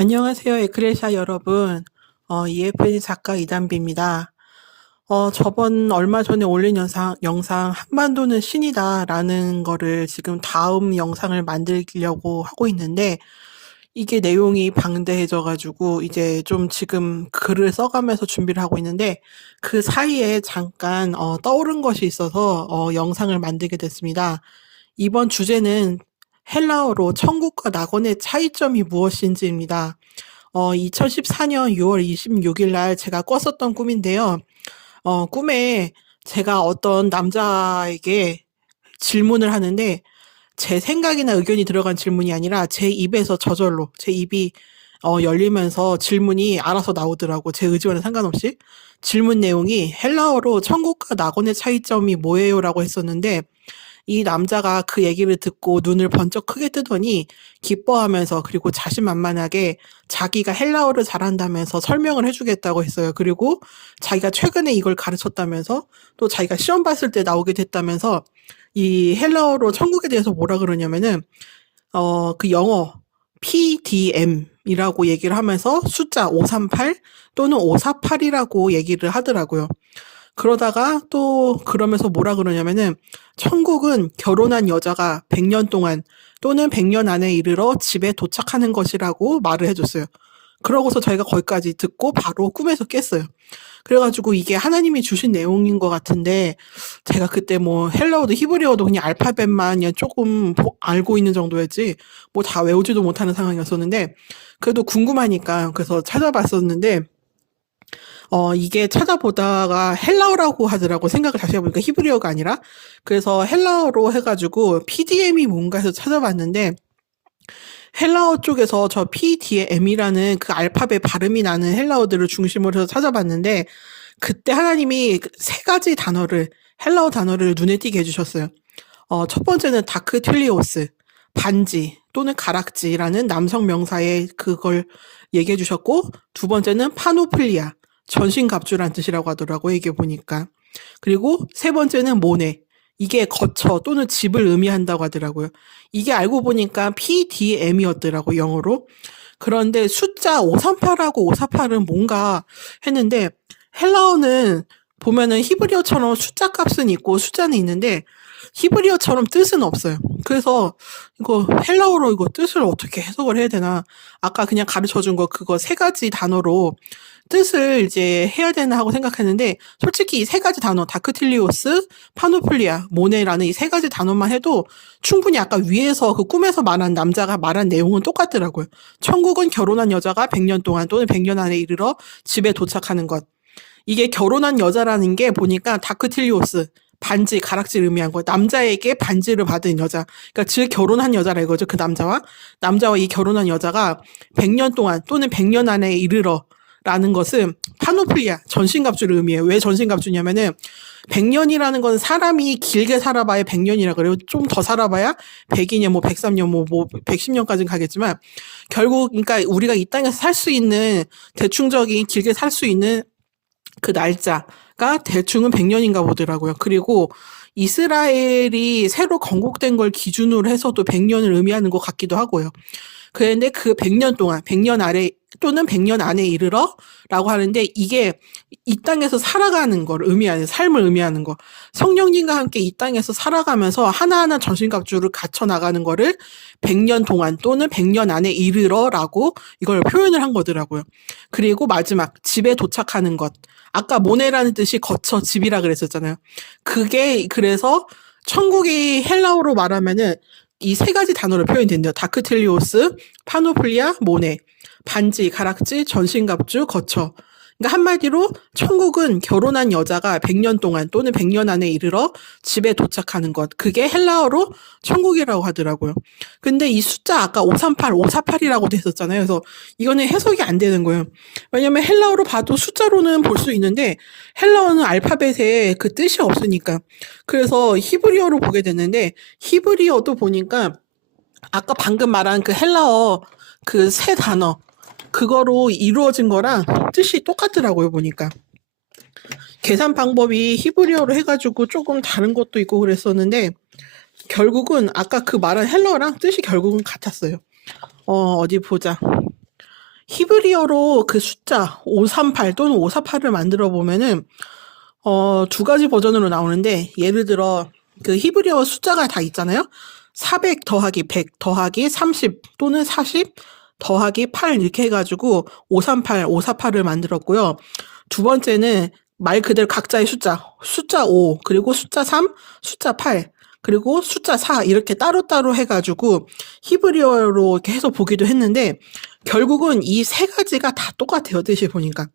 안녕하세요, 에크레시아 여러분. EFN 작가 이담비입니다. 저번 얼마 전에 올린 영상 한반도는 신이다라는 거를 지금 다음 영상을 만들려고 하고 있는데, 이게 내용이 방대해져가지고, 이제 좀 지금 글을 써가면서 준비를 하고 있는데, 그 사이에 잠깐, 떠오른 것이 있어서, 영상을 만들게 됐습니다. 이번 주제는 헬라어로 천국과 낙원의 차이점이 무엇인지입니다. 2014년 6월 26일 날 제가 꿨었던 꿈인데요. 꿈에 제가 어떤 남자에게 질문을 하는데 제 생각이나 의견이 들어간 질문이 아니라 제 입에서 저절로 제 입이 열리면서 질문이 알아서 나오더라고. 제 의지와는 상관없이. 질문 내용이 헬라어로 천국과 낙원의 차이점이 뭐예요? 라고 했었는데 이 남자가 그 얘기를 듣고 눈을 번쩍 크게 뜨더니 기뻐하면서 그리고 자신만만하게 자기가 헬라어를 잘한다면서 설명을 해주겠다고 했어요. 그리고 자기가 최근에 이걸 가르쳤다면서 또 자기가 시험 봤을 때 나오게 됐다면서 이 헬라어로 천국에 대해서 뭐라 그러냐면은 그 영어 PDM이라고 얘기를 하면서 숫자 538 또는 548이라고 얘기를 하더라고요. 그러다가 또 그러면서 뭐라 그러냐면은 천국은 결혼한 여자가 100년 동안 또는 100년 안에 이르러 집에 도착하는 것이라고 말을 해줬어요. 그러고서 저희가 거기까지 듣고 바로 꿈에서 깼어요. 그래가지고 이게 하나님이 주신 내용인 것 같은데 제가 그때 뭐 헬라어도 히브리어도 그냥 알파벳만 그냥 조금 알고 있는 정도였지 뭐 다 외우지도 못하는 상황이었었는데 그래도 궁금하니까 그래서 찾아봤었는데 이게 찾아보다가 헬라어라고 하더라고. 생각을 다시 해보니까 히브리어가 아니라. 그래서 헬라어로 해가지고 PDM이 뭔가 해서 찾아봤는데 헬라어 쪽에서 저 PDM이라는 그 알파벳 발음이 나는 헬라어들을 중심으로 해서 찾아봤는데 그때 하나님이 세 가지 단어를 헬라어 단어를 눈에 띄게 해주셨어요. 첫 번째는 다크틸리오스, 반지 또는 가락지라는 남성 명사의 그걸 얘기해 주셨고, 두 번째는 파노플리아, 전신갑주란 뜻이라고 하더라고요, 이게 보니까. 그리고 세 번째는 모네, 이게 거처 또는 집을 의미한다고 하더라고요. 이게 알고 보니까 PDM이었더라고, 영어로. 그런데 숫자 538하고 548은 뭔가 했는데, 헬라어는 보면은 히브리어처럼 숫자 값은 있고 숫자는 있는데, 히브리어처럼 뜻은 없어요. 그래서 이거 헬라어로 이거 뜻을 어떻게 해석을 해야 되나? 아까 그냥 가르쳐 준 거 그거 세 가지 단어로 뜻을 이제 해야 되나 하고 생각했는데 솔직히 이 세 가지 단어 다크틸리오스, 파노플리아, 모네라는 이 세 가지 단어만 해도 충분히 아까 위에서 그 꿈에서 말한 남자가 말한 내용은 똑같더라고요. 천국은 결혼한 여자가 100년 동안 또는 100년 안에 이르러 집에 도착하는 것. 이게 결혼한 여자라는 게 보니까 다크틸리오스 반지 가락지를 의미한 거예요. 남자에게 반지를 받은 여자. 그러니까 즉 결혼한 여자라 이거죠. 그 남자와 이 결혼한 여자가 100년 동안 또는 100년 안에 이르러 라는 것은 파노플리아 전신갑주를 의미해요. 왜 전신갑주냐면은 100년이라는 건 사람이 길게 살아봐야 100년이라 그래요. 좀 더 살아봐야 100이냐 뭐 103년 뭐 110년까지는 가겠지만 결국 그러니까 우리가 이 땅에서 살 수 있는 대충적인 길게 살 수 있는 그 날짜가 대충은 100년인가 보더라고요. 그리고 이스라엘이 새로 건국된 걸 기준으로 해서도 100년을 의미하는 것 같기도 하고요. 그런데 그 100년 동안, 100년 아래 또는 100년 안에 이르러 라고 하는데 이게 이 땅에서 살아가는 걸 의미하는, 삶을 의미하는 거. 성령님과 함께 이 땅에서 살아가면서 하나하나 전신갑주를 갖춰 나가는 거를 100년 동안 또는 100년 안에 이르러 라고 이걸 표현을 한 거더라고요. 그리고 마지막, 집에 도착하는 것. 아까 모네라는 뜻이 거처, 집이라 그랬었잖아요. 그게 그래서 천국이 헬라어로 말하면은 이 세 가지 단어로 표현된대요. 다크틸리오스, 파노플리아, 모네. 반지, 가락지, 전신갑주, 거처. 그러니까 한마디로 천국은 결혼한 여자가 100년 동안 또는 100년 안에 이르러 집에 도착하는 것. 그게 헬라어로 천국이라고 하더라고요. 근데 이 숫자 아까 538, 548이라고 됐었잖아요. 그래서 이거는 해석이 안 되는 거예요. 왜냐면 헬라어로 봐도 숫자로는 볼 수 있는데 헬라어는 알파벳에 그 뜻이 없으니까. 그래서 히브리어로 보게 됐는데 히브리어도 보니까 아까 방금 말한 그 헬라어 그 세 단어 그거로 이루어진 거랑 뜻이 똑같더라고요, 보니까. 계산 방법이 히브리어로 해가지고 조금 다른 것도 있고 그랬었는데, 결국은 아까 그 말한 헬러랑 뜻이 결국은 같았어요. 어디 보자. 히브리어로 그 숫자 538 또는 548을 만들어 보면은 두 가지 버전으로 나오는데, 예를 들어 그 히브리어 숫자가 다 있잖아요. 400 더하기 100 더하기 30 또는 40 더하기 8 이렇게 해가지고 538, 548을 만들었고요. 두 번째는 말 그대로 각자의 숫자 5, 그리고 숫자 3, 숫자 8, 그리고 숫자 4 이렇게 따로따로 해가지고 히브리어로 이렇게 해서 보기도 했는데, 결국은 이 세 가지가 다 똑같아요. 뜻이 보니까.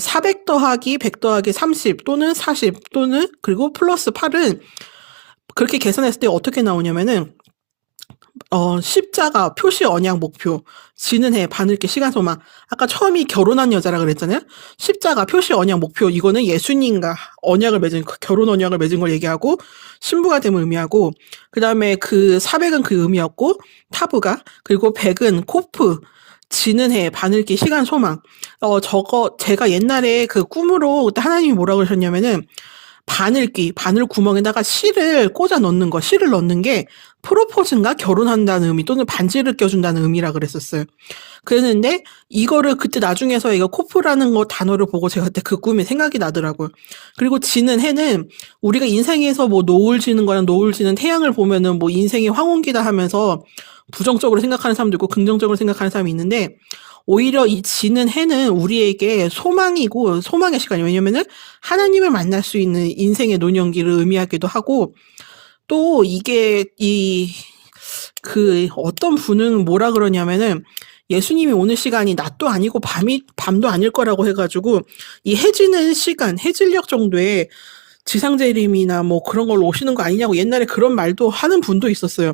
400 더하기 100 더하기 30 또는 40 또는 그리고 플러스 8은 그렇게 계산했을 때 어떻게 나오냐면은, 십자가, 표시, 언약, 목표, 지는 해, 바늘길, 시간, 소망. 아까 처음이 결혼한 여자라 그랬잖아요. 십자가, 표시, 언약, 목표. 이거는 예수님과 언약을 맺은, 결혼 언약을 맺은 걸 얘기하고, 신부가 됨을 의미하고, 그 다음에 그 400은 그 의미였고, 타브가, 그리고 100은 코프, 지는 해, 바늘길, 시간, 소망. 제가 옛날에 그 꿈으로 그때 하나님이 뭐라고 그러셨냐면은, 바늘 구멍에다가 실을 꽂아 넣는 거, 실을 넣는 게 프로포즈인가 결혼한다는 의미 또는 반지를 껴준다는 의미라 그랬었어요. 그랬는데 이거를 그때 나중에서 이거 코프라는 거 단어를 보고 제가 그때 그 꿈이 생각이 나더라고요. 그리고 지는 해는 우리가 인생에서 뭐 노을 지는 거랑 노을 지는 태양을 보면은 뭐 인생이 황혼기다 하면서 부정적으로 생각하는 사람도 있고 긍정적으로 생각하는 사람이 있는데, 오히려 이 지는 해는 우리에게 소망이고 소망의 시간이에요. 왜냐면은 하나님을 만날 수 있는 인생의 노년기를 의미하기도 하고, 또 이게 어떤 분은 뭐라 그러냐면은 예수님이 오는 시간이 낮도 아니고 밤도 아닐 거라고 해가지고 이 해지는 시간, 해질녘 정도에 지상재림이나 뭐 그런 걸로 오시는 거 아니냐고 옛날에 그런 말도 하는 분도 있었어요.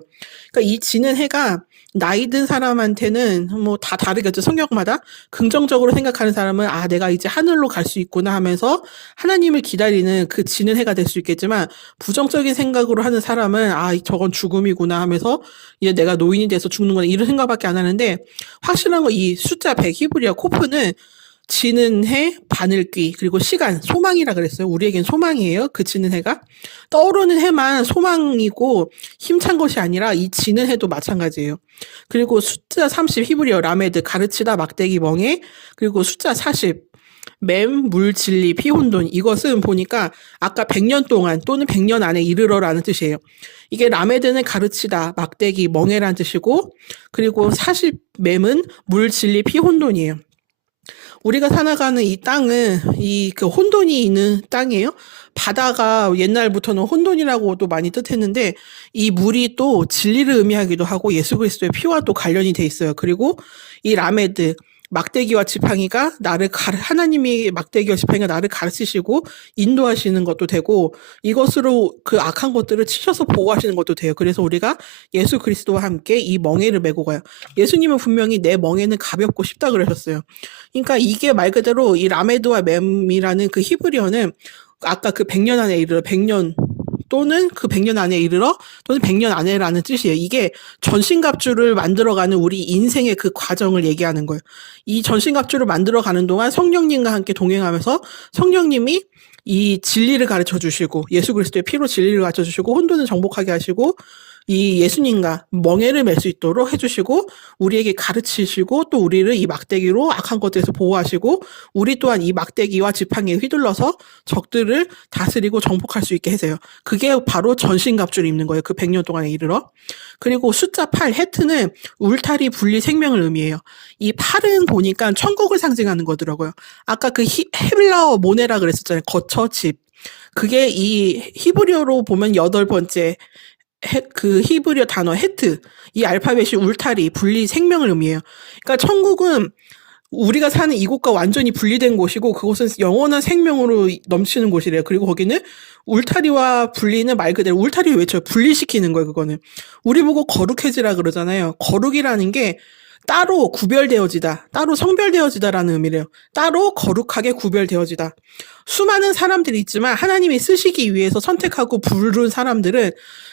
그러니까 이 지는 해가 나이 든 사람한테는 뭐 다 다르겠죠. 성격마다. 긍정적으로 생각하는 사람은 아, 내가 이제 하늘로 갈 수 있구나 하면서 하나님을 기다리는 그 지는 해가 될 수 있겠지만, 부정적인 생각으로 하는 사람은 아, 저건 죽음이구나 하면서 이제 내가 노인이 돼서 죽는구나 이런 생각밖에 안 하는데, 확실한 건 이 숫자 100 히브리어 코프는 지는 해, 바늘귀, 그리고 시간, 소망이라 그랬어요. 우리에겐 소망이에요. 그 지는 해가. 떠오르는 해만 소망이고 힘찬 것이 아니라 이 지는 해도 마찬가지예요. 그리고 숫자 30 히브리어 라메드, 가르치다, 막대기, 멍에, 그리고 숫자 40 맴, 물, 진리, 피혼돈. 이것은 보니까 아까 100년 동안 또는 100년 안에 이르러라는 뜻이에요. 이게 라메드는 가르치다, 막대기, 멍에라는 뜻이고, 그리고 40 맴은 물, 진리, 피혼돈이에요. 우리가 살아가는 이 땅은 그 혼돈이 있는 땅이에요. 바다가 옛날부터는 혼돈이라고도 많이 뜻했는데, 이 물이 또 진리를 의미하기도 하고 예수 그리스도의 피와 또 관련이 돼 있어요. 그리고 이 라메드, 막대기와 지팡이가 하나님이 막대기와 지팡이가 나를 가르치시고 인도하시는 것도 되고, 이것으로 그 악한 것들을 치셔서 보호하시는 것도 돼요. 그래서 우리가 예수 그리스도와 함께 이 멍에를 메고 가요. 예수님은 분명히 내 멍에는 가볍고 쉽다 그러셨어요. 그러니까 이게 말 그대로 이 라메드와 맴이라는 그 히브리어는 아까 그 100년 안에 이르러, 100년 또는 그 100년 안에 이르러 또는 100년 안에라는 뜻이에요. 이게 전신갑주를 만들어가는 우리 인생의 그 과정을 얘기하는 거예요. 이 전신갑주를 만들어가는 동안 성령님과 함께 동행하면서 성령님이 이 진리를 가르쳐 주시고 예수 그리스도의 피로 진리를 가르쳐 주시고 혼돈을 정복하게 하시고 이 예수님과 멍에를 맬 수 있도록 해주시고 우리에게 가르치시고 또 우리를 이 막대기로 악한 것들에서 보호하시고 우리 또한 이 막대기와 지팡이에 휘둘러서 적들을 다스리고 정복할 수 있게 해서요. 그게 바로 전신갑주를 입는 거예요. 그 100년 동안에 이르러. 그리고 숫자 8 헤트는 울타리 분리 생명을 의미해요. 이 8은 보니까 천국을 상징하는 거더라고요. 아까 그 헤블라어 모네라 그랬었잖아요. 거처 집. 그게 이 히브리어로 보면 8번째 그 히브리어 단어 헤트, 이 알파벳이 울타리, 분리, 생명을 의미해요. 그러니까 천국은 우리가 사는 이곳과 완전히 분리된 곳이고 그곳은 영원한 생명으로 넘치는 곳이래요. 그리고 거기는 울타리와 분리는 말 그대로 울타리 외쳐요. 분리시키는 거예요. 그거는 우리 보고 거룩해지라 그러잖아요. 거룩이라는 게 따로 구별되어지다, 따로 성별되어지다라는 의미래요. 따로 거룩하게 구별되어지다. 수많은 사람들이 있지만 하나님이 쓰시기 위해서 선택하고 부른 사람들은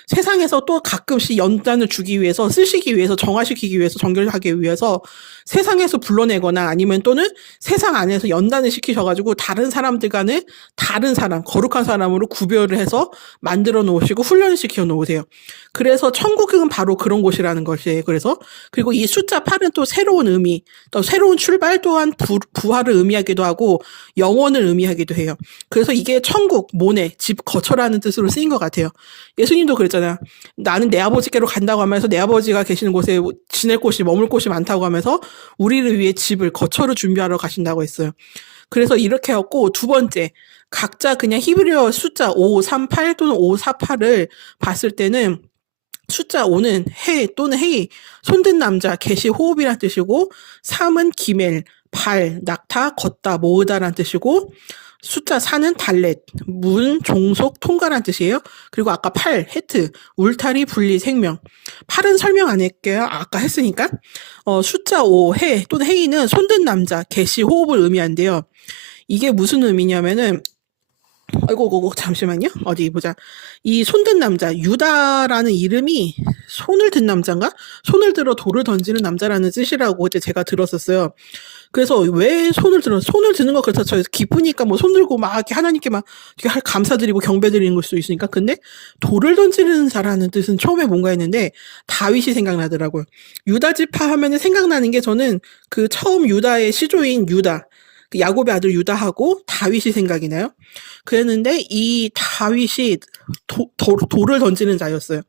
세상에서 또 가끔씩 연단을 주기 위해서, 쓰시기 위해서, 정화시키기 위해서, 정결하기 위해서 세상에서 불러내거나 아니면 또는 세상 안에서 연단을 시키셔가지고 다른 사람들과는 다른 사람, 거룩한 사람으로 구별을 해서 만들어 놓으시고 훈련을 시켜 놓으세요. 그래서 천국은 바로 그런 곳이라는 것이에요. 그래서 그리고 이 숫자 8은 또 새로운 의미, 또 새로운 출발 또한 부활을 의미하기도 하고 영원을 의미하기도 해요. 그래서 이게 천국, 모내, 집, 거처라는 뜻으로 쓰인 것 같아요. 예수님도 그랬잖아요. 나는 내 아버지께로 간다고 하면서 내 아버지가 계시는 곳에 지낼 곳이, 머물 곳이 많다고 하면서 우리를 위해 집을, 거처를 준비하러 가신다고 했어요. 그래서 이렇게 했고, 두 번째, 각자 그냥 히브리어 숫자 538 또는 548을 봤을 때는 숫자 5는 해 또는 헤이, 손든 남자, 개시, 호흡이란 뜻이고, 3은 기멜, 발, 낙타, 걷다, 모으다란 뜻이고, 숫자 4는 달렛, 문, 종속, 통과란 뜻이에요. 그리고 아까 8, 헤트, 울타리, 분리, 생명. 8은 설명 안 할게요. 아까 했으니까. 숫자 5, 해 또는 헤이는 손든 남자, 개시, 호흡을 의미한대요. 이게 무슨 의미냐면은 아이고, 잠시만요. 어디 보자. 이 손든 남자, 유다라는 이름이 손을 든 남자인가? 손을 들어 돌을 던지는 남자라는 뜻이라고 어제 제가 들었었어요. 그래서 왜 손을 드는 거 그렇죠. 기쁘니까 뭐 손 들고 막 이렇게 하나님께 막 이렇게 감사드리고 경배드리는 걸 수도 있으니까. 근데 돌을 던지는 자라는 뜻은 처음에 뭔가 했는데 다윗이 생각나더라고요. 유다 지파 하면은 생각나는 게 저는 그 처음 유다의 시조인 유다, 그 야곱의 아들 유다하고 다윗이 생각이 나요. 그랬는데 이 다윗이 돌을 던지는 자였어요.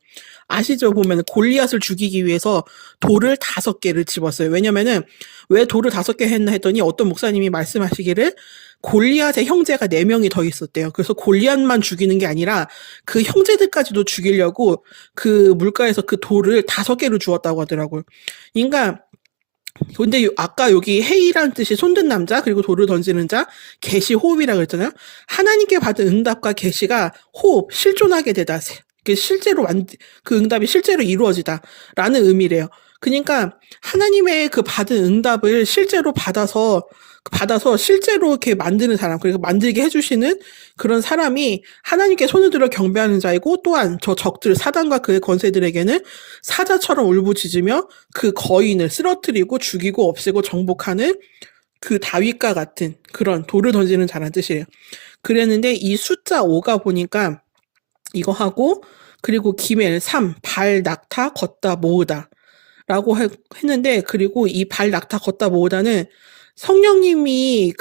아시죠? 보면 골리앗을 죽이기 위해서 돌을 5개를 집었어요. 왜냐면은 왜 돌을 5개 했나 했더니 어떤 목사님이 말씀하시기를 골리앗의 형제가 4명이 더 있었대요. 그래서 골리앗만 죽이는 게 아니라 그 형제들까지도 죽이려고 그 물가에서 그 돌을 5개를 주었다고 하더라고요. 그러니까 근데 아까 여기 헤이라는 뜻이 손든 남자, 그리고 돌을 던지는 자, 계시, 호흡이라고 그랬잖아요. 하나님께 받은 응답과 계시가 호흡, 실존하게 되다. 실제로 그 응답이 실제로 이루어지다라는 의미래요. 그러니까 하나님의 그 받은 응답을 실제로 받아서 실제로 이렇게 만드는 사람, 그리고 만들게 해주시는 그런 사람이 하나님께 손을 들어 경배하는 자이고, 또한 저 적들, 사단과 그의 권세들에게는 사자처럼 울부짖으며 그 거인을 쓰러뜨리고 죽이고 없애고 정복하는 그 다윗과 같은 그런 돌을 던지는 자라는 뜻이에요. 그랬는데 이 숫자 5가 보니까 이거 하고, 그리고 기멜 3, 발, 낙타, 걷다, 모으다 라고 했는데, 그리고 이 발, 낙타, 걷다, 모으다는 성령님이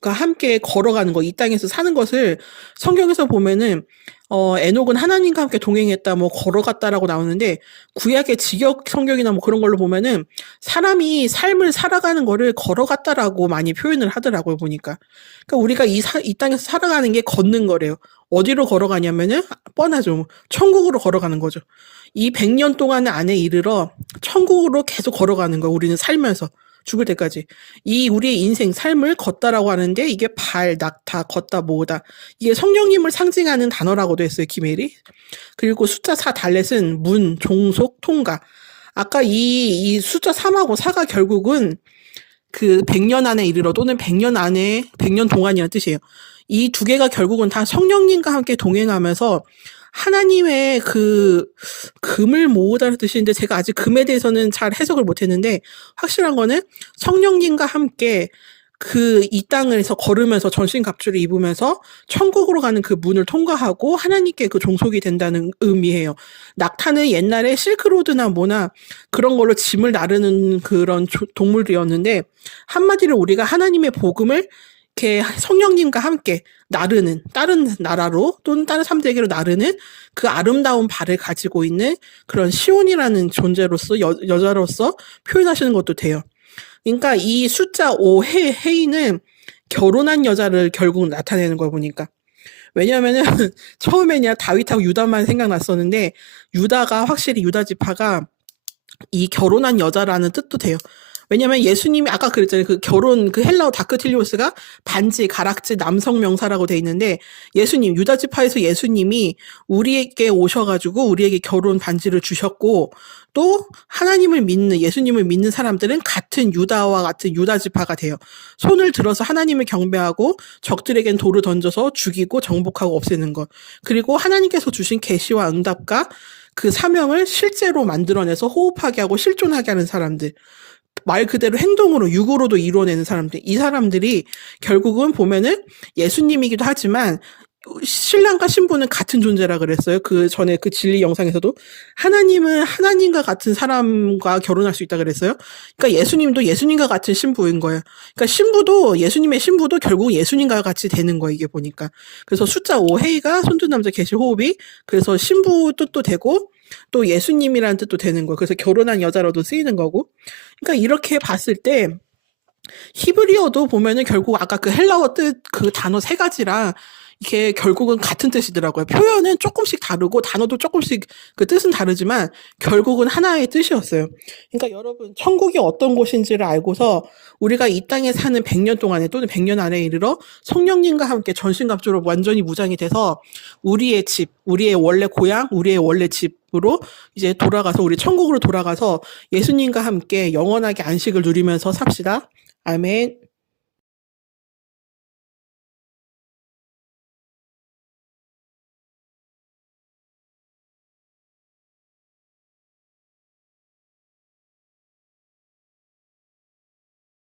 가 함께 걸어가는 거, 이 땅에서 사는 것을 성경에서 보면은 에녹은 하나님과 함께 동행했다, 뭐 걸어갔다라고 나오는데, 구약의 직역 성경이나 뭐 그런 걸로 보면은 사람이 삶을 살아가는 거를 걸어갔다라고 많이 표현을 하더라고요, 보니까. 그러니까 우리가 이 땅에서 살아가는 게 걷는 거래요. 어디로 걸어가냐면은 뻔하죠. 천국으로 걸어가는 거죠. 이 100년 동안 안에 이르러 천국으로 계속 걸어가는 거, 우리는 살면서. 죽을 때까지. 이 우리의 인생, 삶을 걷다라고 하는데, 이게 발, 낙타, 걷다, 모으다. 이게 성령님을 상징하는 단어라고도 했어요, 기멜이. 그리고 숫자 4 달렛은 문, 종속, 통과. 아까 이 숫자 3하고 4가 결국은 그 100년 안에 이르러 또는 100년 동안이라는 뜻이에요. 이 두 개가 결국은 다 성령님과 함께 동행하면서 하나님의 그 금을 모으다는 뜻인데, 제가 아직 금에 대해서는 잘 해석을 못했는데, 확실한 거는 성령님과 함께 이 땅에서 걸으면서 전신갑주를 입으면서 천국으로 가는 그 문을 통과하고 하나님께 그 종속이 된다는 의미예요. 낙타는 옛날에 실크로드나 뭐나 그런 걸로 짐을 나르는 그런 동물이었는데, 한마디로 우리가 하나님의 복음을 이렇게 성령님과 함께 나르는, 다른 나라로 또는 다른 사람들에게로 나르는 그 아름다운 발을 가지고 있는 그런 시온이라는 존재로서, 여자로서 표현하시는 것도 돼요. 그러니까 이 숫자 5, 헤이는 결혼한 여자를 결국 나타내는 걸 보니까. 왜냐면은 처음에는 다윗하고 유다만 생각났었는데, 유다가 확실히 유다 지파가 이 결혼한 여자라는 뜻도 돼요. 왜냐면 예수님이 아까 그랬잖아요. 그 결혼 그 헬라어 다크틸리오스가 반지, 가락지, 남성 명사라고 돼 있는데 예수님 유다 지파에서 예수님이 우리에게 오셔가지고 우리에게 결혼 반지를 주셨고 또 하나님을 믿는 예수님을 믿는 사람들은 같은 유다와 같은 유다 지파가 돼요. 손을 들어서 하나님을 경배하고 적들에겐 돌을 던져서 죽이고 정복하고 없애는 것. 그리고 하나님께서 주신 계시와 응답과 그 사명을 실제로 만들어내서 호흡하게 하고 실존하게 하는 사람들. 말 그대로 행동으로 육으로도 이루어내는 사람들. 이 사람들이 결국은 보면은 예수님이기도 하지만 신랑과 신부는 같은 존재라 그랬어요. 그 전에 그 진리 영상에서도 하나님은 하나님과 같은 사람과 결혼할 수 있다 그랬어요. 그러니까 예수님도 예수님과 같은 신부인 거예요. 그러니까 신부도 예수님의 신부도 결국 예수님과 같이 되는 거예요. 이게 보니까. 그래서 숫자 5 헤이가 손든 남자 계시 호흡이 그래서 신부 뜻도 되고 또 예수님이라는 뜻도 되는 거예요. 그래서 결혼한 여자로도 쓰이는 거고. 그러니까 이렇게 봤을 때 히브리어도 보면은 결국 아까 그 헬라어 뜻 그 단어 세 가지랑 이게 결국은 같은 뜻이더라고요. 표현은 조금씩 다르고 단어도 조금씩 그 뜻은 다르지만 결국은 하나의 뜻이었어요. 그러니까 여러분 천국이 어떤 곳인지를 알고서 우리가 이 땅에 사는 100년 동안에 또는 100년 안에 이르러 성령님과 함께 전신갑주로 완전히 무장이 돼서 우리의 집, 우리의 원래 고향, 우리의 원래 집으로 이제 돌아가서 우리 천국으로 돌아가서 예수님과 함께 영원하게 안식을 누리면서 삽시다. 아멘.